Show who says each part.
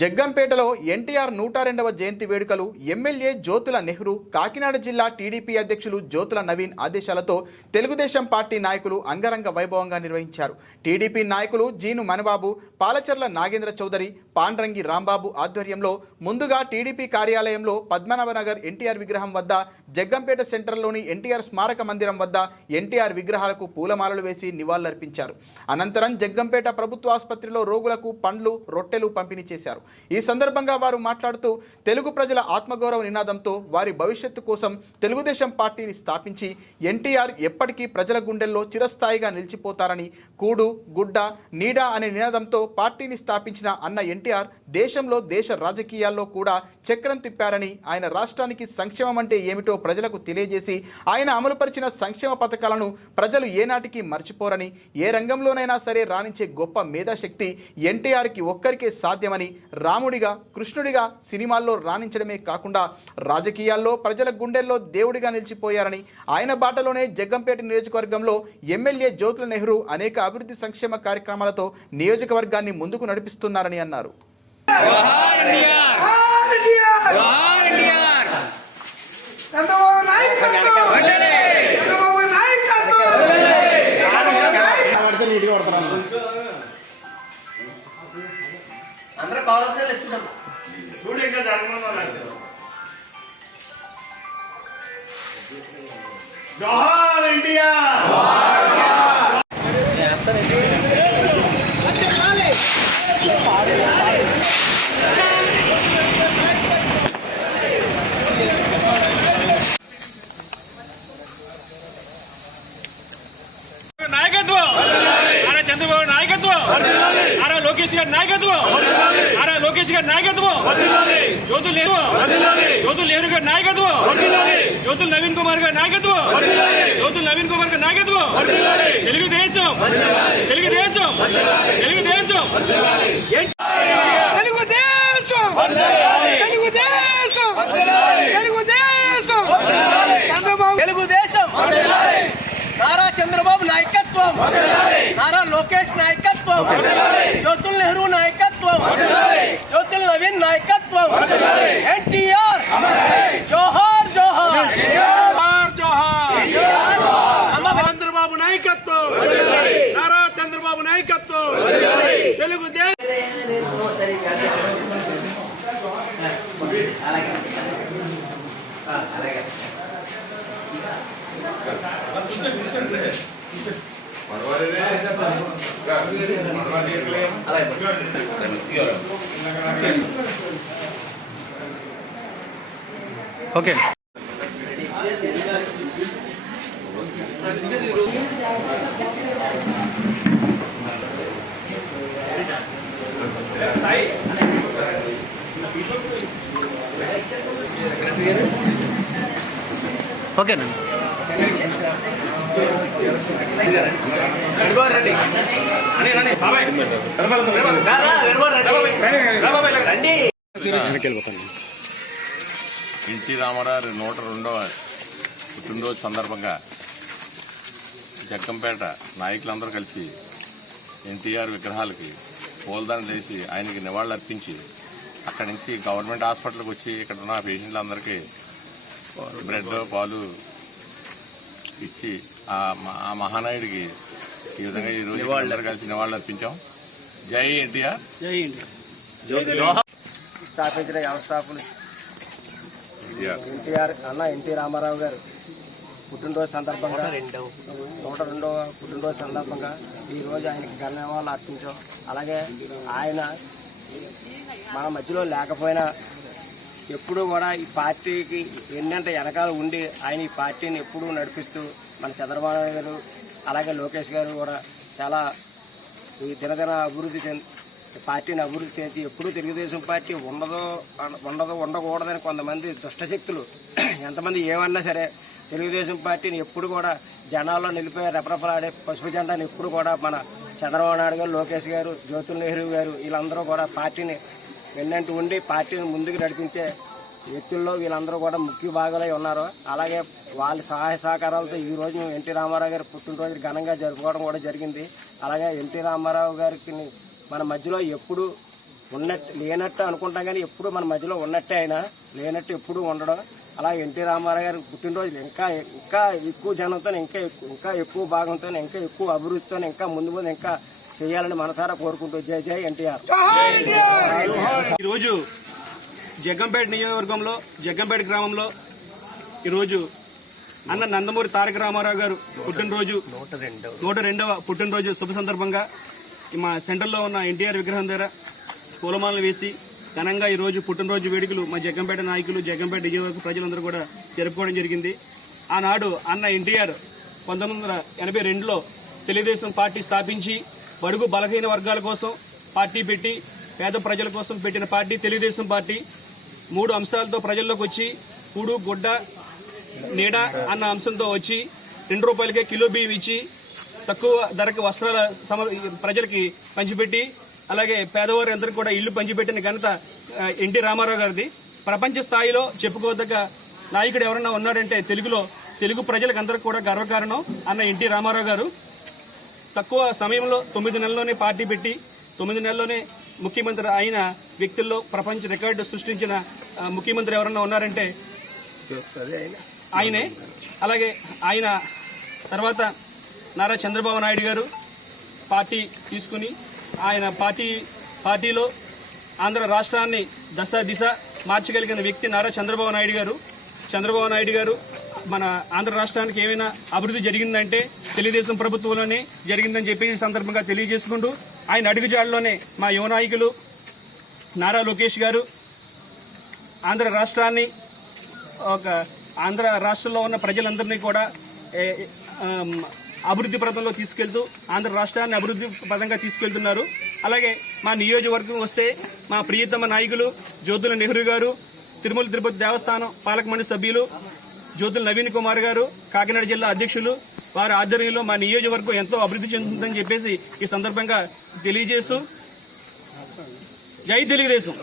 Speaker 1: జగ్గంపేటలో ఎన్టీఆర్ నూట రెండవ జయంతి వేడుకలు ఎమ్మెల్యే జ్యోతుల నెహ్రూ కాకినాడ జిల్లా టీడీపీ అధ్యక్షులు జ్యోతుల నవీన్ ఆదేశాలతో తెలుగుదేశం పార్టీ నాయకులు అంగరంగ వైభవంగా నిర్వహించారు. టీడీపీ నాయకులు జీను మనబాబు పాలచర్ల నాగేంద్ర చౌదరి పాండ్రంగి రాంబాబు ఆధ్వర్యంలో ముందుగా టీడీపీ కార్యాలయంలో పద్మనాభనగర్ ఎన్టీఆర్ విగ్రహం వద్ద జగ్గంపేట సెంటర్లోని ఎన్టీఆర్ స్మారక మందిరం వద్ద ఎన్టీఆర్ విగ్రహాలకు పూలమాలలు వేసి నివాళులర్పించారు. అనంతరం జగ్గంపేట ప్రభుత్వ ఆసుపత్రిలో రోగులకు పండ్లు రొట్టెలు పంపిణీ చేశారు. ఈ సందర్భంగా వారు మాట్లాడుతూ తెలుగు ప్రజల ఆత్మగౌరవ నినాదంతో వారి భవిష్యత్తు కోసం తెలుగుదేశం పార్టీని స్థాపించి ఎన్టీఆర్ ఎప్పటికీ ప్రజల గుండెల్లో చిరస్థాయిగా నిలిచిపోతారని కూడు గుడ్డ నీడ అనే నినాదంతో పార్టీని స్థాపించిన అన్న ఎన్టీఆర్ దేశంలో దేశ రాజకీయాల్లో కూడా చక్రం తిప్పారని ఆయన రాష్ట్రానికి సంక్షేమం అంటే ఏమిటో ప్రజలకు తెలియజేసి ఆయన అమలుపరిచిన సంక్షేమ పథకాలను ప్రజలు ఏనాటికి మర్చిపోరని ఏ రంగంలోనైనా సరే రాణించే గొప్ప మేధాశక్తి ఎన్టీఆర్కి ఒక్కరికే సాధ్యమని రాముడిగా కృష్ణుడిగా సినిమాల్లో రాణించడమే కాకుండా రాజకీయాల్లో ప్రజల గుండెల్లో దేవుడిగా నిలిచిపోయారని ఆయన బాటలోనే జగ్గంపేట నియోజకవర్గంలో ఎమ్మెల్యే జ్యోతుల నెహ్రూ అనేక అభివృద్ధి సంక్షేమ కార్యక్రమాలతో నియోజకవర్గాన్ని ముందుకు నడిపిస్తున్నారని అన్నారు.
Speaker 2: చంద్రబాబు
Speaker 3: జోహార్ ఇండియా
Speaker 4: నాయకత్వం! ఆరా చంద్రబాబు నాయకత్వం! ఆరా లోకేష్ గారి నాయకత్వం! ఆరా లోకేష్ గారి నాయకత్వం! జ్యోతులు నెహ్రూ జ్యోతులు నెహ్రూ గారి నాయకత్వం! జ్యోతులు నవీన్ కుమార్ గారి నాయకత్వం. జ్యోతులు నవీన్ కుమార్ గారి నాయకత్వం. తెలుగుదేశం. తెలుగుదేశం. తెలుగుదేశం.
Speaker 2: తెలుగుదేశం. తెలుగుదేశం. తెలుగుదేశం. చంద్రబాబు.
Speaker 5: తెలుగుదేశం. నారా చంద్రబాబు నాయకత్వం. నారా లోకేష్ నాయకత్వం. జ్యోతుల్ నెహ్రూ నాయకత్వం జ్యోతుల్ నవీన్ నాయకత్వం ఎన్టీఆర్ జోహార్ జోహార్ జోహార్ జోహార్
Speaker 3: చంద్రబాబు నాయకత్వం నారా చంద్రబాబు నాయకత్వం తెలుగుదేశం
Speaker 4: ఓకే. ఓకేనండి.
Speaker 6: ఎన్టీ రామారావు నూట రెండవ పుట్టినరోజు సందర్భంగా జగ్గంపేట నాయకులందరూ కలిసి ఎన్టీఆర్ విగ్రహాలకి పూలదండలు వేసి ఆయనకి నివాళులు అర్పించి అక్కడి నుంచి గవర్నమెంట్ హాస్పిటల్కి వచ్చి ఇక్కడ ఉన్న పేషెంట్లందరికీ బ్రెడ్ పాలు ఇచ్చి ఆ మహానాయుడికి ఈ విధంగా ఈ రోజు అందరూ కలిసి నివాళులు అర్పించాం. జై ఎన్టీఆర్.
Speaker 5: స్థాపించిన వ్యవస్థాపకులు
Speaker 6: ఎన్టీఆర్.
Speaker 5: ఎన్టీఆర్ అన్న ఎన్టీ రామారావు గారు. పుట్టినరోజు సందర్భంగా నూట రెండవ. పుట్టినరోజు సందర్భంగా ఈ రోజు ఆయనకి ఘనవాళ్ళు అర్పించాం. అలాగే ఆయన మన మధ్యలో లేకపోయినా ఎప్పుడూ కూడా ఈ పార్టీకి ఎన్నంటే వెనకాల ఉండి ఆయన ఈ పార్టీని ఎప్పుడూ నడిపిస్తూ మన చంద్రబాబు గారు అలాగే లోకేష్ గారు కూడా చాలా ఈ దినదిన అభివృద్ధి చెంది పార్టీని అభివృద్ధి చేసి ఎప్పుడూ తెలుగుదేశం పార్టీ ఉండదో ఉండదు ఉండకూడదని కొంతమంది దుష్టశక్తులు ఎంతమంది ఏమన్నా సరే తెలుగుదేశం పార్టీని ఎప్పుడు కూడా జనాల్లో నిలిపే రెపరెపలాడే పసుపు జెండాని ఎప్పుడు కూడా మన చంద్రబాబు నాయుడు గారు లోకేష్ గారు జ్యోతుల్ నెహ్రూ గారు వీళ్ళందరూ కూడా పార్టీని వెన్నంటి ఉండి పార్టీని ముందుకు నడిపించే వ్యక్తుల్లో వీళ్ళందరూ కూడా ముఖ్య భాగాలై ఉన్నారు. అలాగే వాళ్ళ సహాయ సహకారాలతో ఈ రోజు మేము ఎన్టీ రామారావు గారి పుట్టినరోజు ఘనంగా జరుపుకోవడం కూడా జరిగింది. అలాగే ఎన్టీ రామారావు గారికి మన మధ్యలో ఎప్పుడు ఉన్నట్టు లేనట్టు అనుకుంటాం కానీ ఎప్పుడు మన మధ్యలో ఉన్నట్టే ఆయన లేనట్టు ఎప్పుడు ఉండడం. అలా ఎన్టీ రామారావు గారి పుట్టినరోజులు ఇంకా ఇంకా ఎక్కువ జనంతో ఇంకా ఇంకా ఎక్కువ భాగంతో ఇంకా ఎక్కువ అభివృద్ధితో ఇంకా ముందు ముందు ఇంకా చేయాలని మనసారా కోరుకుంటూ జై జై ఎన్టీఆర్.
Speaker 4: ఈరోజు జగ్గంపేట నియోజకవర్గంలో జగ్గంపేట గ్రామంలో ఈరోజు అన్న నందమూరి తారక రామారావు గారు పుట్టినరోజు నూట రెండవ పుట్టినరోజు శుభ సందర్భంగా మా సెంటర్లో ఉన్న ఎన్టీఆర్ విగ్రహం దగ్గర పూలమాలలు వేసి ఘనంగా ఈరోజు పుట్టినరోజు వేడుకలు మా జగ్గంపేట నాయకులు జగ్గంపేట నియోజకవర్గ ప్రజలందరూ కూడా జరుపుకోవడం జరిగింది. ఆనాడు అన్న ఎన్టీఆర్ పంతొమ్మిది వందల ఎనభై రెండులో తెలుగుదేశం పార్టీ స్థాపించి బడుగు బలహీన వర్గాల కోసం పార్టీ పెట్టి పేద ప్రజల కోసం పెట్టిన పార్టీ తెలుగుదేశం పార్టీ మూడు అంశాలతో ప్రజల్లోకి వచ్చి కూడు గుడ్డ నీడ అన్న అంశంతో వచ్చి రెండు రూపాయలకే కిలో బియ్యం ఇచ్చి తక్కువ ధరకు వస్త్రాల సమ ప్రజలకి పంచిపెట్టి అలాగే పేదవారందరికీ కూడా ఇల్లు పంచిపెట్టిన ఘనత ఎన్టీ రామారావు గారిది. ప్రపంచ స్థాయిలో చెప్పుకోదగ్గ నాయకుడు ఎవరన్నా ఉన్నాడంటే తెలుగులో తెలుగు ప్రజలకు అందరికీ కూడా గర్వకారణం అన్న ఎన్టీ రామారావు గారు. తక్కువ సమయంలో తొమ్మిది నెలల్లోనే పార్టీ పెట్టి తొమ్మిది నెలల్లోనే ముఖ్యమంత్రి అయిన వ్యక్తుల్లో ప్రపంచ రికార్డు సృష్టించిన ముఖ్యమంత్రి ఎవరన్నా ఉన్నారంటే? ఆయనే. అలాగే ఆయన తర్వాత నారా చంద్రబాబు నాయుడు గారు పార్టీ తీసుకుని ఆయన పార్టీ పార్టీలో ఆంధ్ర రాష్ట్రాన్ని దశ దిశ మార్చగలిగిన వ్యక్తి నారా చంద్రబాబు నాయుడు గారు. చంద్రబాబు నాయుడు గారు మన ఆంధ్ర రాష్ట్రానికి ఏమైనా అభివృద్ధి జరిగిందంటే తెలుగుదేశం ప్రభుత్వంలోనే జరిగిందని చెప్పి సందర్భంగా తెలియజేసుకుంటూ ఆయన అడుగుజాడలోనే మా యువ నాయకులు నారా లోకేష్ గారు ఆంధ్ర రాష్ట్రాన్ని ఒక ఆంధ్ర రాష్ట్రంలో ఉన్న ప్రజలందరినీ కూడా అభివృద్ధి పథంలో తీసుకెళ్తూ ఆంధ్ర రాష్ట్రాన్ని అభివృద్ధి పదంగా తీసుకెళ్తున్నారు. అలాగే మా నియోజకవర్గం వస్తే మా ప్రియతమ నాయకులు జ్యోతుల నెహ్రూ గారు తిరుమల తిరుపతి దేవస్థానం పాలక మండలి సభ్యులు జ్యోతుల నవీన్ కుమార్ గారు కాకినాడ జిల్లా అధ్యక్షులు వారి ఆధ్వర్యంలో మా నియోజకవర్గం ఎంతో అభివృద్ధి చెందుతుందని చెప్పేసి ఈ సందర్భంగా తెలియజేస్తూ జై తెలుగుదేశం.